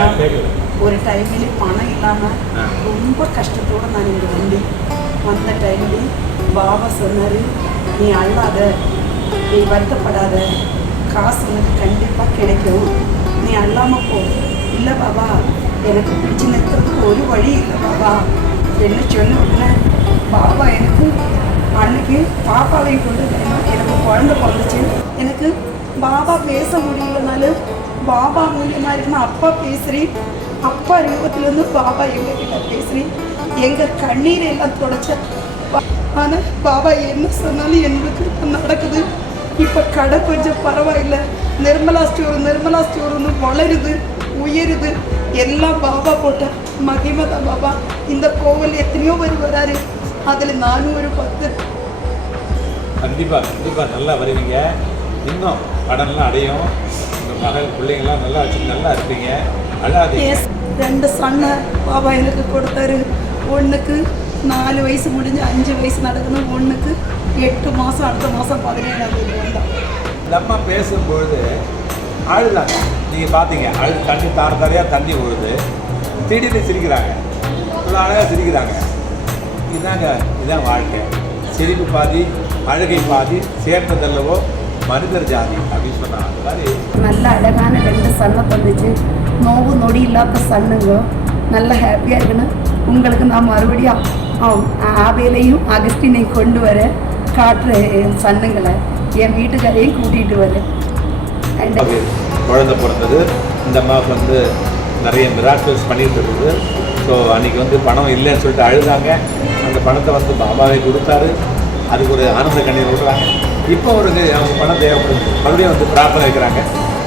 பார்த்தீங்கன்னா ஒரு டைம்லேயும் பணம் இல்லாமல் ரொம்ப கஷ்டத்தோடு நான் இங்கே வந்த டைம்லேயும் பாபா சொன்னார், நீ அழாத, நீ வருத்தப்படாத, காசு உனக்கு கண்டிப்பாக கிடைக்கும், நீ அழாமல் போ. இல்லை பாபா, எனக்கு பிடிச்சி நிற்கிறதுக்கு ஒரு வழி இல்லை பாபா என்ன சொன்ன உடனே பாபா எனக்கு அன்னைக்கு பாப்பாவை கொண்டு எனக்கு குழந்தை பிறந்துச்சு. எனக்கு பாபா பேச முடியலனாலும் பாபா மூலியமாக இருக்குன்னா அப்பா பேசுகிறேன், அப்பா ரூபத்துலேருந்து பாபா எங்ககிட்ட பேசுகிறேன், எங்கள் கண்ணீரை எல்லாம் தொடச்ச. ஆனால் பாபா என்ன சொன்னாலும் எங்களுக்கு நடக்குது. இப்போ கடை கொஞ்சம் பரவாயில்லை, நிர்மலா ஸ்டோர்னு வளருது, உயருது. எல்லாம் பாபா போட்ட மகிமை தான் பாபா. இந்த கோவில் எத்தனையோ பேர் வராரு, அதில் நானும் ஒரு 10. கண்டிப்பாக நல்லா வருவீங்க, இன்னும் படம்லாம் அடையும். உங்கள் மகள் பிள்ளைங்கள்லாம் நல்லா வச்சு நல்லா இருப்பீங்க. அழாதீங்க. 2 சன்னை பாபா எனக்கு கொடுத்தாரு. ஒன்றுக்கு 4 வயசு முடிஞ்சு 5 வயசு நடக்கணும், ஒன்றுக்கு 8 மாதம், அடுத்த மாதம் 17ஆம் தேதி வந்தான். இந்த அம்மா பேசும்பொழுது அழுதாங்க, நீங்கள் பார்த்தீங்க, தண்ணி தாரையாக தண்ணி விழுது, திடீர்னு சிரிக்கிறாங்க, இவ்வளோ அழகாக சிரிக்கிறாங்க. இதுதான் வாழ்க்கை. சிரிப்பு பாதி அழகை பாதி சேர்ந்ததல்லவோ மனிதர் ஜாதி அப்படின்னு சொன்னாங்க. அது மாதிரி நல்ல அழகான 2 சன்னை தந்துச்சு. நோவு நொடி இல்லாத சன்னுங்க, நல்ல ஹாப்பியாக இருக்குன்னு உங்களுக்கு நான் மறுபடியும் ஆவேலையும் அகஸ்டினையும் கொண்டு வர காட்டுறேன். சன்னுங்களை என் வீட்டுக்காரையும் கூட்டிகிட்டு வரேன். குழந்தை பிறந்தது. இந்த அம்மாவுக்கு வந்து நிறைய மிராக்கிள்ஸ் பண்ணிட்டு இருக்குது. ஸோ அன்றைக்கி பணம் இல்லைன்னு சொல்லிட்டு அழுதாங்க. அந்த பணத்தை பாபாவே கொடுத்தாரு. அதுக்கு ஒரு ஆனந்த கண்ணீர் விடுறாங்க. இப்போ அவருக்கு அவங்க பணம் தேவைப்படுது. மறுபடியும் பிரார்த்தனை வைக்கிறாங்க.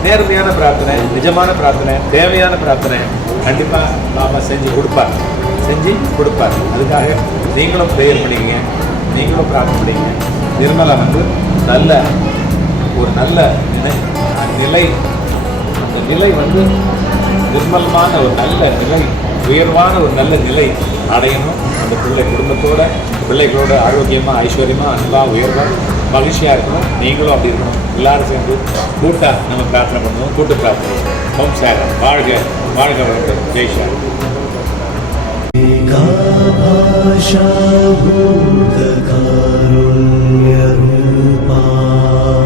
நேர்மையான பிரார்த்தனை, நிஜமான பிரார்த்தனை, தேவையான பிரார்த்தனை கண்டிப்பாக பாபா செஞ்சு கொடுப்பார். அதுக்காக நீங்களும் ப்ரேயர் பண்ணிக்கங்க, நீங்களும் பிரார்த்தனை பண்ணிக்கங்க. நிர்மலா ஒரு நல்ல நிலை, அந்த நிலை நிர்மலமான ஒரு நல்ல நிலை, உயர்வான ஒரு நல்ல நிலை அடையணும். அந்த பிள்ளைகளோட ஆரோக்கியமாக, ஐஸ்வர்யமாக, அன்பாக, உயர்வாக, மகிழ்ச்சியாக இருக்கணும். நீங்களும் அப்படி இருக்கணும். எல்லாரும் சேர்ந்து கூட்டாக நம்ம பிரார்த்தனை பண்ணுவோம். கூட்டு பிரார்த்தனை. ஓம் சாரம். வாழ்க வளர்க்க. ஜெய் சாரம்.